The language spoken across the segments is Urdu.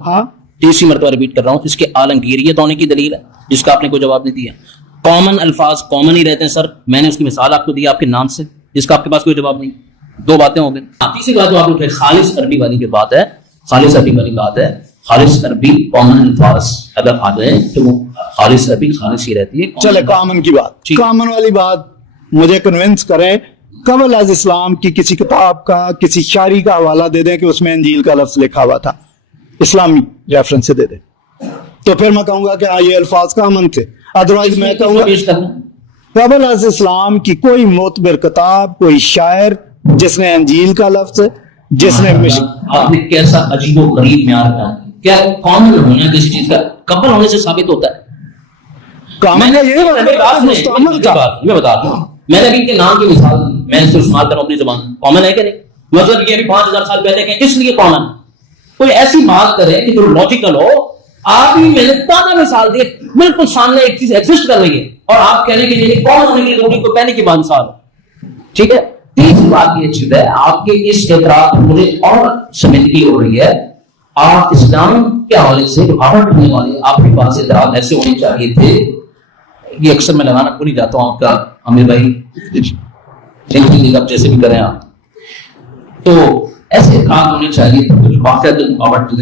ہاں تیسری مرتبہ ریپیٹ کر رہا ہوں، اس کے عالمگیریت ہونے کی دلیل ہے جس کا آپ نے کوئی جواب نہیں دیا. کامن الفاظ کامن ہی رہتے ہیں سر، میں نے اس کی مثال آپ کو دی آپ کے نام سے جس کا آپ کے پاس کوئی جواب نہیں. دو باتیں ہو گئی. تیسری بات جو آپ نے خالص عربی والی کی بات ہے، خالص عربی والی بات ہے. خالص عربی کامن الفاظ اگر آ جائیں تو وہ خالص عربی خالص ہی رہتی ہے. چلے کامن کی بات، کامن والی بات مجھے کنونس کریں. قبل از اسلام کی کسی کتاب کا کسی شاعری کا حوالہ دے دیں کہ اس میں انجیل کا لفظ لکھا ہوا تھا، اسلامی ریفرنس سے دے دیں تو پھر میں کہوں گا کہ ہاں یہ الفاظ کامن تھے. ادروائز میں کہوں گا قبل از اسلام کی کوئی معتبر کتاب، کوئی شاعر جس نے انجیل کا لفظ، جس نے آپ نے کیسا عجیب و غریب معیار کا کیا کامن ہونا کسی چیز کا قبل ہونے سے ثابت ہوتا ہے. کامن ہے یہ مستعمل کا. میں بتا دوں، میں نے ابھی ان کے نام کی مثال میں اس کو استعمال کر رہا ہوں اپنی زبان. کامن ہے کہ نہیں؟ مطلب یہ بھی 5000 سال پہلے کہ اس لیے کامن. کوئی ایسی بات کرے کہ جو لاجیکل ہو. آپ ہی میں نے تازہ مثال دی، بالکل سامنے ایک چیز ایگزسٹ کر رہی ہے اور آپ کہنے کے لیے کامن ہونے کی ضروری کو پہلے کی بات مثال. ٹھیک ہے. تیسری بات یہ چیز ہے آپ کے اس اعتراض مجھے اور سمجھدگی ہو رہی ہے. آپ اسلام کے حوالے سے جو آفر کرنے والے آپ کے پاس اعتراض ایسے ہونے چاہیے تھے. یہ اکثر میں لگانا بھول جاتا ہوں آپ کا عامر بھائی، جیسے بھی کریں آپ تو ایسے اعتراض ہونے چاہیے تھے واقعات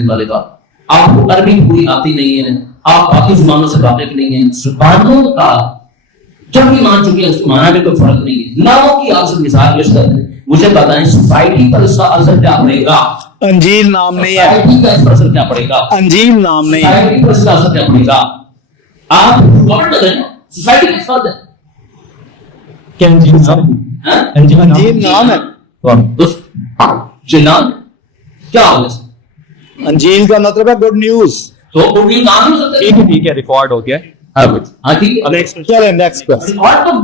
والے کا. آپ کو عربی پوری آتی نہیں ہے، آپ باقی زبانوں سے واقف نہیں ہیں. زبانوں کا جب بھی مان چکے ہیں اس کو مانا بھی کوئی فرق نہیں ہے. لاؤں کی آپ سے مثال پیش کرتے ہیں، مجھے بتائیں سوسائٹی پر اس کا اثر کیا پڑے گا؟ انجیل نام نہیں ہے. سوسائٹی کا اس پر اثر کیا پڑے گا؟ انجیل نام نہیں ہے. سوسائٹی پر اس کا اثر کیا پڑے گا؟ آپ گورنمنٹ کریں سوسائٹی کا فرد ہے. کیا انجیل نام ہے. جنان کیا ہوگا؟ انجیل کا مطلب ہے گڈ نیوز. تو گڈ نیوز نام ہو سکتا ہے. ٹھیک ہے ریکارڈ ہو گیا. ہاں ٹھیک ہے. چلیں نیکسٹ کوسچن. اور تو